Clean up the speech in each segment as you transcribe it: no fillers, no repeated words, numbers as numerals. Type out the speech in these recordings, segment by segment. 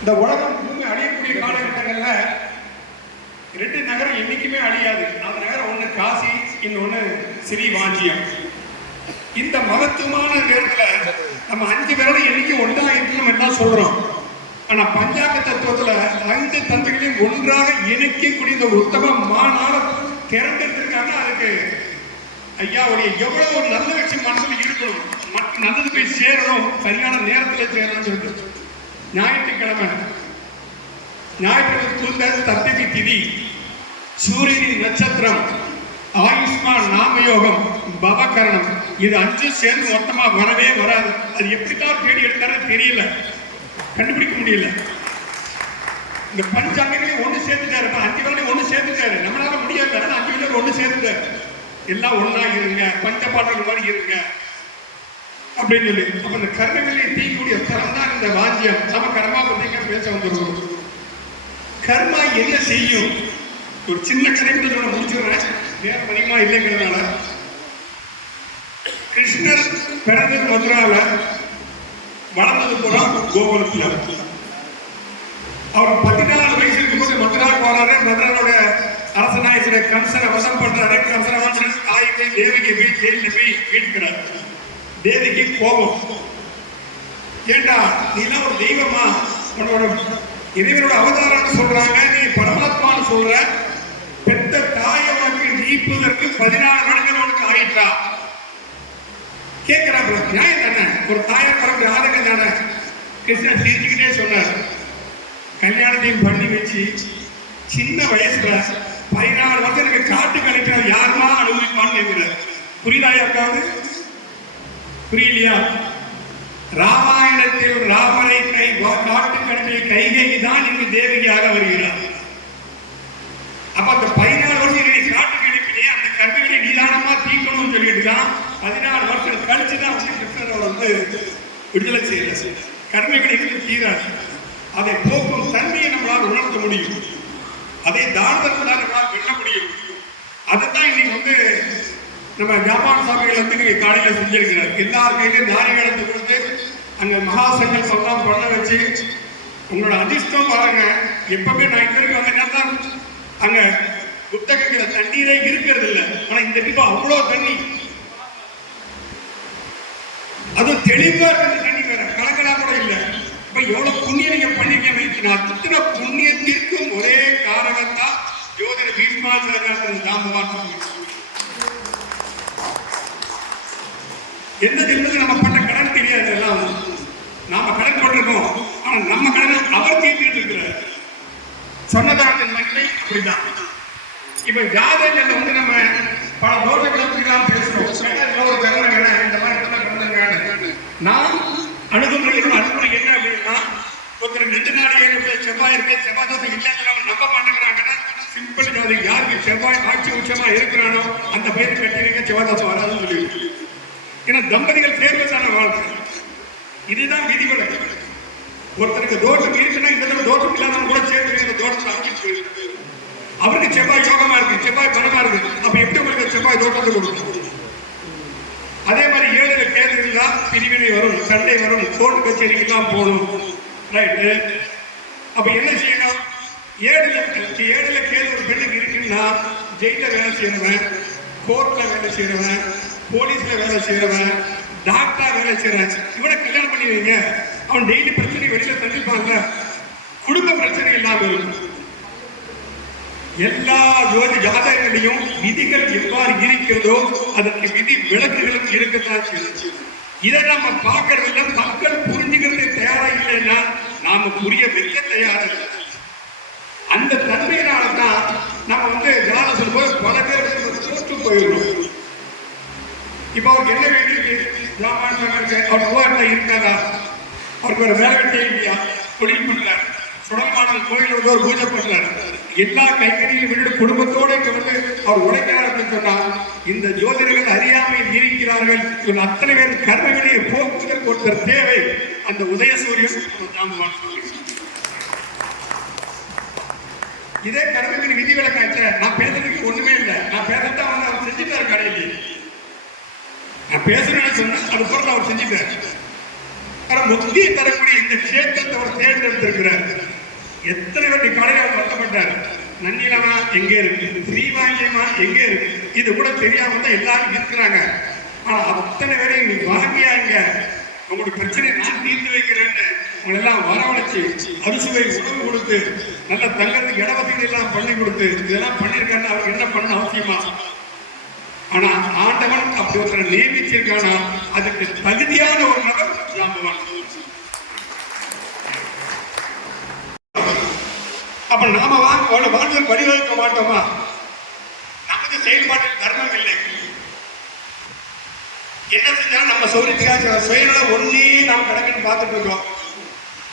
இந்த உலகம் பூமி அழியக்கூடிய காலகட்டங்கள்ல ரெண்டு நகரம் என்னைக்குமே அழியாது. அந்த நகரம் ஒண்ணு காசி, இன்னொன்னு ஸ்ரீவாஞ்சியம். இந்த மகத்துவமான நேரத்துல நம்ம 5 பேரோட என்னைக்கு ஒன்றா இருக்கு நம்ம என்ன சொல்றோம். ஆனா பஞ்சாங்க தத்துவத்துல 5 தன்மைகளையும் ஒன்றாக இணைக்கக்கூடிய இந்த உத்தம மாநாட திறந்திருக்காங்க. அதுக்கு ஐயாவுடைய எவ்வளவு ஒரு நல்ல விஷயம் மனசுல இருக்கணும், நல்லது போய் சேரணும், சரியான நேரத்தில் சேரணும்னு சொல்லிட்டு ஞாயிற்றுக்கிழமை தத்திகை திதி, சூரியனின் நட்சத்திரம், ஆயுஷ்மான் நாமயோகம், பவகரணம், இது 5 சேர்ந்து மொத்தமா வரவே வராது. அது எப்படித்தான் தேடி எடுத்தாலும் தெரியல, கண்டுபிடிக்க முடியல. இந்த பஞ்சாங்கங்களையும் ஒண்ணு சேர்த்துட்டாரு, 5 பேரையும் ஒண்ணு சேர்த்துட்டாரு. நம்மளால முடியாது, 5 பேரும் ஒண்ணு சேர்த்துட்டாரு. எல்லாம் ஒன்னா இருங்க, பஞ்ச பாடல்கள் மாதிரி இருங்க அப்படின்னு சொல்லி. அப்ப இந்த கர்மங்களை தீக்கூடிய தரம் தான் இந்த வாஞ்சியம். நம்ம கர்மா பத்தி பேச வந்துருவோம். கர்மா என்ன செய்யும்? ஒரு சின்ன கதைகளோட முடிச்சுடுறேன், நேரம் அதிகமா இல்லைங்கிறதுனால. கிருஷ்ணர் பிறந்தது மதுரால, வளர்ந்தது பூரா கோகுலத்துல. அவர் 14 வயசு இருக்கும்போது மதுராவுக்கு வராரு. மதுராவோட அரசனாய கம்சனை வசம் பண்றாரு. கம்சனை தாய் போய் தேவகி போய் ஜெயில போய் மீட்கிறார். தேவகி கோபம், ஏண்டா நீ எல்லாம் ஒரு தெய்வமா, உன்னோட இறைவனோட அவதாரம் சொல்றாங்க, நீ பரமாத்மான்னு சொல்ற, பெத்த தாயை உனக்கு நீப்பதற்கு 14 வருடங்கள் உனக்கு ஆயிட்டா கேட்கிறாங்க. நியாயம் தானே, ஒரு தாயார் பரம்பரை ஆதங்க தானே. கிருஷ்ணன் சிரிச்சுக்கிட்டே சொன்னார், கல்யாணத்தையும் பண்ணி வச்சு சின்ன வயசுல 14 வருஷம் எனக்கு காட்டு கலைக்கிறது யாருமா அனுபவிப்பான்னு கேட்கிறார். புரியுதா யாருக்காவது? புரியலையா? ராமாயணத்தில் ராமரை காட்டு கலையை கைகை தான் இங்கு தேவகியாக வருகிறார். அப்ப அந்த 14 வருஷம் நீ காட்டு கழிப்பினே, அந்த கர்மங்களை நிதானமா தீக்கணும்னு சொல்லிட்டு தான் 14 வருஷம் கழிச்சுதான் கிருஷ்ணர் விடுதலை செய்யற. கர்மங்களுக்கு தீராது, அதை போக்கும் தன்மையை நம்மளால் உணர்த்த முடியும். அதை தானத்தினால் நம்மளால் வெல்ல முடியும். அதுதான் இன்னைக்கு நம்ம ஜாப்பான் சாமிகள் நீங்க காலையில செஞ்சிருக்கிறார். எல்லார் கையிலும் தாரிகளத்தை கொடுத்து அங்க மகாசங்கல் சொல்லாம் பண்ண வச்சு உங்களோட அதிர்ஷ்டம் பாருங்க. எப்பவுமே நான் இது வரைக்கும் அங்க அங்க புத்தகங்கள தண்ணீரே இருக்கிறது இல்லை. ஆனா இந்த டிப்பா அவ்வளவு தண்ணி, அது தெளிவா இருக்கிற தண்ணி வேற, கலக்கலா கூட இல்லை. இப்ப எவ்வளவு புண்ணியம் நீங்க பண்ணிருக்கீங்க. அத்தனை புண்ணியத்திற்கும் ஒரே காரணத்தான் ஜோதிட பீஷ்மாச்சாரியார் தாமவான். என்னது என்பது நம்ம பண்ண கடன் தெரியாது. எல்லாம் நாம கடன் போட்டிருக்கோம், ஆனா நம்ம கடனை அவர் தீர்த்துட்டு இருக்கிறார். சொன்னதான மகிமை அப்படிதான். இப்ப ஜாதகத்துல நம்ம பல தோஷங்களை பற்றி பேசுறோம். ஒரு கரணம் என்ன, இந்த மாதிரி நான் அணுகுமுறை என்ன அப்படின்னா, ஒருத்தர் 2 நாளைக்கு செவ்வாய் இருக்கு, செவ்வாய் தோசை இல்லைங்கிறவங்க நம்ப மாட்டேங்கிறாங்கன்னா சிம்பிள் ஜாதகம். யாருக்கு செவ்வாய் ஆட்சி உச்சமா இருக்கிறானோ அந்த பயிர் கட்டினீங்க செவ்வாய் தோசை வராதுன்னு சொல்லிவிட்டு. ஏன்னா தம்பதிகள் தேர்வுதான வாழ்க்கை. இதுதான் விதிவிலக்கு. ஒருத்தருக்கு தோஷம் இருக்குன்னா இந்த தோஷம் இல்லாதவங்க கூட சேர்த்து தோஷத்தை அமைச்சு அவருக்கு செவ்வாய் யோகமா இருக்கு, செவ்வாய் பலமா இருக்கு. அப்ப எப்படி உங்களுக்கு செவ்வாய் தோஷத்தை கொடுக்கும்? அதே மாதிரி 7ல கேது இருந்தா பிரிவினை வரும், சண்டை வரும், கோர்ட் கச்சேரிக்கெல்லாம் போகணும். ரைட்டு. அப்ப என்ன செய்யணும்? 7ல கேது ஒரு பெண்ணுக்கு இருக்குன்னா ஜெயில வேலை செய்யறவன், கோர்ட்ல வேலை செய்யறவன், போலீஸ்ல வேலை செய்யறவன், டாக்டரா வேலை செய்யறவன், இவனை கல்யாணம் பண்ணி வைங்க. அவன் டெய்லி பிரச்சனை வெளியில சந்திப்பாங்க, குடும்ப பிரச்சனை இல்லாம இருக்கும். எல்லா ஜாதகங்களையும் விதிகள் எவ்வாறு இருக்கிறதோ அதற்கு விதி விளக்குகளும் இருக்கத்தான் செய்யும். இதை நம்ம பார்க்கறதில்ல. மக்கள் புரிஞ்சுக்கிறது தயாரா இல்லைன்னா நாம புரிய வைக்க தயாரா இல்லை. அந்த தன்மையினால்தான் நம்ம வேலை சொல்லும்போது பல பேர் தோற்று போயிடுறோம். இப்ப அவருக்கு என்ன வேண்டியிருக்கு? அவர் இருக்காதா? அவருக்கு ஒரு வேலை வெட்டே இல்லையா? தொழில் பண்றாரு, சுடமானல் கோயில் ஒரு பூஜை பண்றாரு, எல்லா கைகறியும் விட்டு குடும்பத்தோடு அவர் உழைக்கிறார் அப்படின்னு சொன்னா இந்த ஜோதிடர்கள் அறியாமையில் இருக்கிறார்கள். இவங்க அத்தனை பேர் கர்மவினையை போக்குவதற்கு ஒருத்தர் தேவை. அந்த உதயசூரியன் இதே கர்மவினை விதிவிலக்காச்ச. நான் பேசுறதுக்கு ஒண்ணுமே இல்லை. நான் பேசத்தான் அவர் செஞ்சுட்டாரு கடையில். நான் பேசுறேன்னு சொன்னா அது பொருள் அவர் செஞ்சுட்டாரு. முக்தியை தரக்கூடிய இந்த கஷேத்திரத்தை அவர் தேர்ந்தெடுத்திருக்கிறார். எத்தனை வாட்டி காலையில் வருத்தப்பட்டார். நன்னிலமா எங்கே இருக்கு, ஸ்ரீவாங்கியமா எங்கே இருக்கு, இது கூட தெரியாம தான் எல்லாரும் இருக்கிறாங்க. ஆனா அத்தனை பேரையும் நீ வாங்கியாங்க, உங்களுடைய பிரச்சனை நான் தீர்த்து வைக்கிறேன்னு உங்களெல்லாம் வரவழைச்சு அரிசுவை உணவு கொடுத்து நல்ல தங்கத்துக்கு இடவசதி எல்லாம் பண்ணி கொடுத்து இதெல்லாம் பண்ணியிருக்காருன்னு அவர் என்ன பண்ண அவசியமா? ஆனா ஆண்டவன் அப்படி ஒருத்தரை நியமிச்சிருக்கானா அதுக்கு தகுதியான ஒரு நபர் ஜாம்பவான். அப்ப நாம வாழ்க்கை வழிவகுக்க மாட்டோமா? நமது செயல்பாட்டில் தர்மம் இல்லை. என்ன செஞ்சாலும் நம்ம சௌரியத்துக்காக சுயநலம் ஒன்னே நாம் கிடக்குன்னு பார்த்துட்டு இருக்கோம்.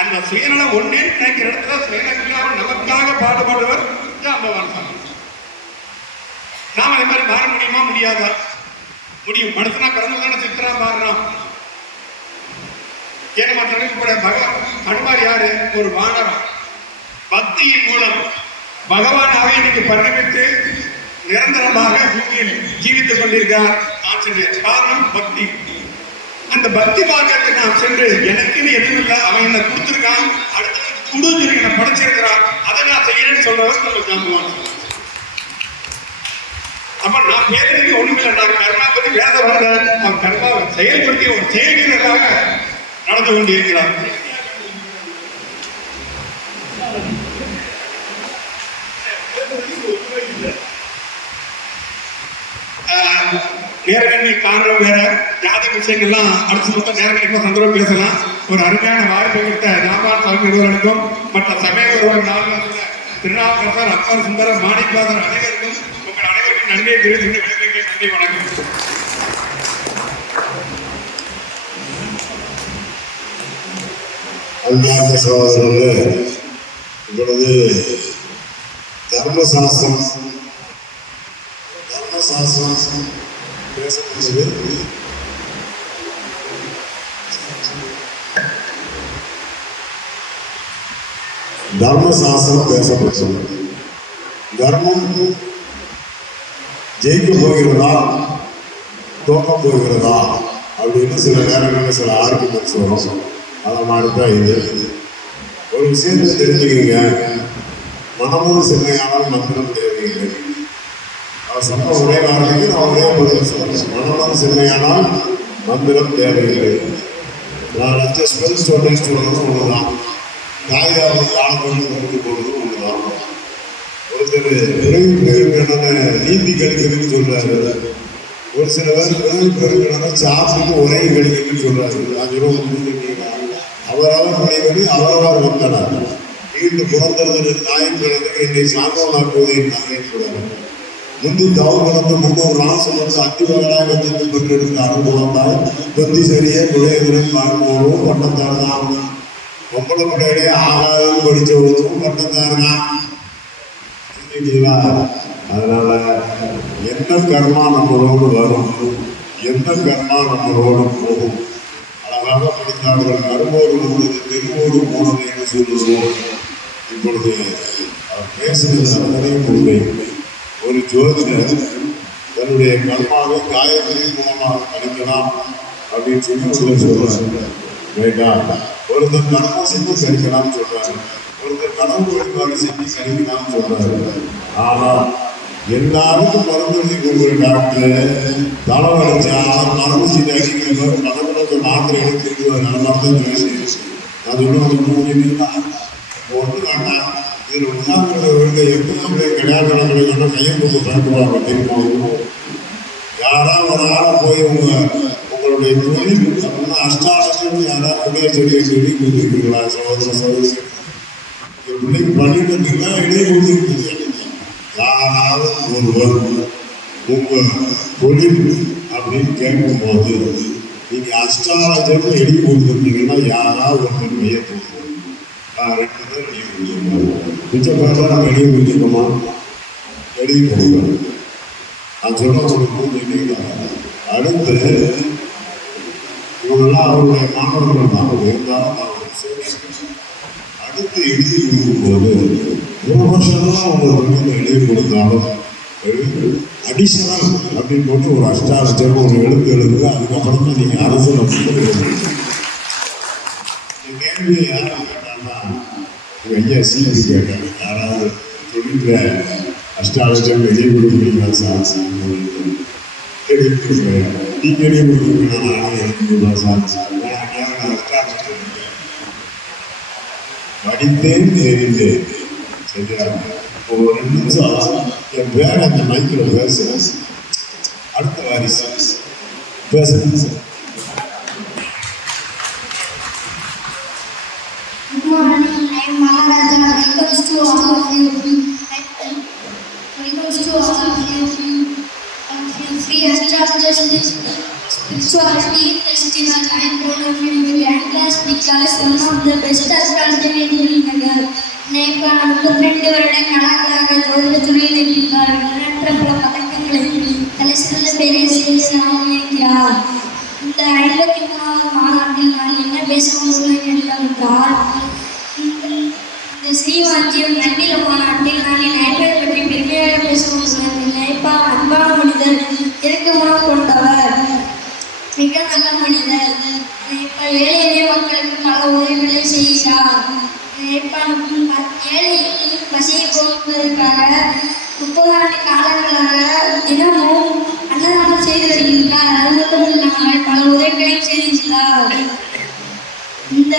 அந்த சுயநலம் ஒன்னே நினைக்கிற இடத்துல சுயநலம் இல்லாமல் நமக்காக பாடுபடுவர் ஜாம்பவான் சாமி. நாம அதே மாதிரி மாற முடியுமா? முடியாதா? முடியும். மனுஷனா பிறந்ததான சித்திரா மாறினோம். ஏன்னா அனுமார் யாரு? ஒரு வானரம். பக்தியின் மூலம் பகவானாவே இன்னைக்கு பரிணமித்து நிரந்தரமாக பூமியில் ஜீவித்துக் கொண்டிருக்கிறார் ஆஞ்சநேயர். காரணம் பக்தி. அந்த பக்தி மார்க்கத்தை நாம் சென்று எனக்குன்னு எதுவும் இல்லை, அவன் என்ன கொடுத்துருக்கான், அடுத்தது குடுஞ்சு என்னை படைச்சிருக்கிறான், அதை நான் செய்யறேன்னு சொல்றவர் நம்ம ஜாம்பவான். அப்ப நான் பேசுறதுக்கு ஒண்ணுமில்லை, நான் கர்மா பத்தி பேச வந்தேன். அவன் கர்மாவை செயல்படுத்தி ஒரு செயல்கிறதாக நடந்து கொண்டிருக்கிறார். நேரடி காரணம் வேற ஜாதக விஷயங்கள்லாம் அடுத்த மொத்தம் நேரம் கிடைக்கும் சந்தர்ப்பம் பேசலாம். ஒரு அருமையான வாய்ப்பை கொடுத்த ஜாம்பவான் சாமி நிறுவனருக்கும் மற்ற சமய ஒருவர் திருநாவுக்கரசர், அப்பர் சுந்தரர், மாணிக்கவாசர் அனைவருக்கும் உங்கள் அனைவருக்கும் நன்றியை தெரிவித்து நன்றி. வணக்கம். அன்பார்ந்த சகோதரர்களே, இப்பொழுது தர்மசாஸ்திரம் பேசப்படுகிறது. தர்மசாஸ்திரம் பேசப்படுகிறது. தர்மம் ஜெயிக்க போகிறதா தோக்க போகிறதா அப்படின்னு சில நேரங்களில் சில ஆர்குமெண்ட்ஸ் வரும். அதை மாதிரி தான் இது. ஒரு விஷயத்தை தெரிஞ்சுக்கிங்க, மனமும் செம்மையானால் மந்திரம் தேவையில்லை. அவர் சொன்ன ஒரே வார்த்தைக்கு நான் ஒரே பதில் சொல்றேன். மனமும் செம்மையானால் மந்திரம் தேவையில்லை. நான் ஸ்பெல் ஸ்டோரேஜ் சொல்றதும் ஒண்ணுதான், தாயாவது காலத்தோடு கொண்டு போகிறதும் ஒண்ணுதான். ஒருத்தர் விரைவு பெருங்கடனை நீந்தி கழிக்கிறதுன்னு சொல்றாரு. ஒரு சில பேர் விரைவு பெருங்கடனை சாப்பிட்டு ஒரே கழிக்கிறதுன்னு சொல்றாரு. அவரவர் பணிபடி அவரவர் வந்தனர். வீட்டு புறந்தது தாயின் கிழக்கு என்னை சாந்தோனாக்குவதை நாங்கள் கூடாது. முந்தி தவறு கடந்து 300 நாள் சுமந்து அத்திவகளாக வந்து பெற்றெடுத்த அனுபவத்தால் தொந்தி சரியே குழையதுடன் பார்ப்போரும் பட்டத்தார் தான். பொம்பளை பிள்ளைகளே ஆகாதும் படித்தவரும் பட்டத்தார் தான். அதனால எந்த கர்மா நம்மளோடு வரும், எந்த கர்மா நம்மளோடு போகும். அழகாக படித்தார்கள். கருவோடு உள்ளது தெருவோடு போனது என்று சொல்லுவோம். இப்பொழுது அவர் பேசுகிறது அத்தனையும் உண்மை. ஒரு ஜோதிடர் தன்னுடைய கர்மாவை காயத்தின் மூலமாக கணிக்கலாம் அப்படின்னு சொல்லி சொல்றாரு. ரைட்டா? ஒருத்தர் கர்மம் செஞ்சு கணிக்கலாம்னு சொல்றாரு, ஒருத்தர் கனவு வழிபாடு செஞ்சு கணிக்கலாம்னு சொல்றாரு. ஆனால் எல்லாருக்கும் மருந்து கொடுக்குற டாக்டர் தலைவலிச்சா மருந்து சீட்டை அடிக்கிற மனநோக்க மாத்திரை எடுத்துருக்குவார். நல்லா தான் பேசு அது ஒன்று ஒன்று வேண்டாம். இதில் உண்ணாவிரத எப்படி கல்யாணங்களை கொண்டு கையெழுத்து பயன்படுவாங்க தெரியுமா? யாராவது ஒரு ஆளை போய் உங்களுடைய தொழில் அப்படின்னா அஷ்டாலட்சம் யாராவது உடைய செடியை சொல்லி கொடுத்துருக்கீங்களா? சகோதர சகோதரி பிள்ளைக்கு பண்ணிட்டு இடையே கொடுத்துருக்கீங்க. யாராவது ஒருவர் உங்க தொழில் அப்படின்னு கேட்கும்போது நீங்க அஷ்டாலஜம் எழுதி கொடுத்துருக்கீங்கன்னா யாராவது ஒருத்தர் மைய தோணும். 2 பேர் எழுதி கொடுத்துருக்காங்க. மிச்சம் பேர் நம்ம எழுதி கொடுத்துருக்கோமா? எழுதி கொடுக்குறோம். நான் சொல்ல உங்களுக்கு அடுத்து இவங்கெல்லாம் அவருடைய மாணவர்கள் தான் இருந்தாலும் அடுத்து எழுதி கொடுக்கும்போது 1 வருஷம் தான் அவங்க எழுதி கொடுத்தாலும் அடிஷனல் அப்படின்னு போட்டு ஒரு அஷ்டாலட்சம் ஒரு எழுத்து எழுதுங்க. அதுக்கப்புறம் தான் நீங்கள் அரசியல் கேள்வியை யாரும் கேட்டாங்கன்னா ஐயா சீனி கேட்டாங்க, யாராவது தொழிலில் அஷ்டாலஜம் வெளியே கொடுக்குறீங்களா சார்? எழுதி கொடுக்குறேன். நீங்கள் எழுதி கொடுக்குறீங்களா? நானும் எழுதி கொடுக்குறேன் சார். நான் அஷ்டாலஜம் படித்தேன் தெரிந்தேன். சரியா? ஒரு 2 நிமிஷம் என் பேரை அந்த மைக்கில் பேசுகிறேன். அடுத்த வாரிசு பேசுகிறேன் sir. Good morning, I am Maharaja. Welcome to all of you. Welcome to all of you. Free astrology spirituality festival. I am proud of you. You grand class because one of the best astrologer in Nagar. Nepal 32 வருட கணக்காக ஜோதிட துறையில் இருக்கிறார். எண்ணற்ற பல பதக்கங்களை தலைசிறந்த பேரை செய்கிறார். இந்த 53வது மாநாட்டில் நான் என்ன பேச வந்துள்ளேன் என்றால், இந்த ஸ்ரீவாஞ்சியம் நன்னில மாநாட்டில் நான் என் நேபாளை பற்றி பெருமையாக பேச வந்துள்ளேன். நேபாள் அன்பான மனிதர், இறக்கமாக கொண்டவர், மிக நல்ல மனிதர். நேபாள் ஏழை எளிய மக்களுக்கு பல உதவிகளை செய்கிறார். நேபாள் ஏழைகளின் பசியை போக்குவதற்காக 30 ஆண்டு காலங்களாக தினமும் அன்னதானம் செய்து வருகின்றார். அது மட்டும் இல்லாமல் பல உதவிகளையும் செய்திருக்கிறார். இந்த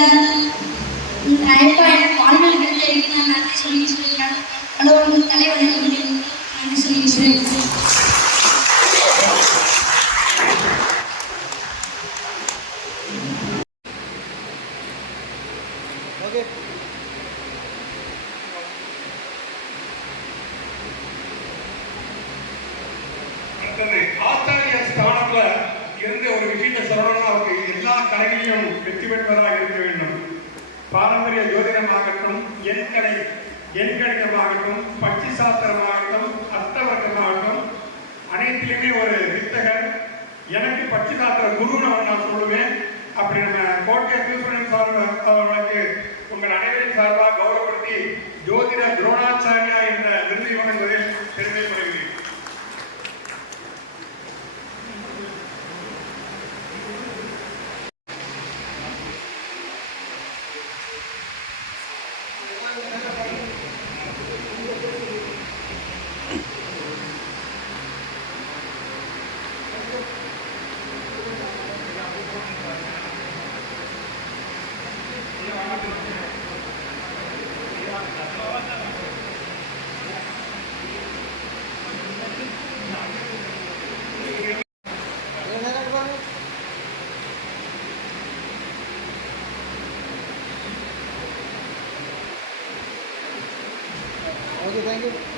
ஐப்பா எனக்கு வாழ்வில் கிடைத்திருக்கு. நான் நன்றி சொல்லிக்கிறேன். கடவுளுக்கு தலைவனுக்கு நன்றி சொல்லிக்கிறேன். ஆச்சாரிய ஸ்தானத்துல இருந்து ஒரு விஷயத்தை சொல்லணும்னா அவருக்கு எல்லா கலைகளிலும் வெற்றி பெற்றவராக இருக்க வேண்டும். பாரம்பரிய ஜோதிடமாகட்டும், எண்கணிதமாகட்டும், பட்சி சாஸ்திரமாகட்டும், அர்த்தவர்க்கமாகட்டும், அனைத்திலுமே ஒரு வித்தகர். எனக்கு பட்சி சாஸ்திர குருன்னு நான் சொல்லுவேன். அப்படி நம்ம கோட்டை திருப்பணி அவர்களுக்கு உங்கள் அனைவரின் சார்பாக கௌரவப்படுத்தி ஜோதிட துரோணாச்சாரியா என்ற விருதை வழங்குவதில் பெருமைப்படுகிறேன். Okay, thank you.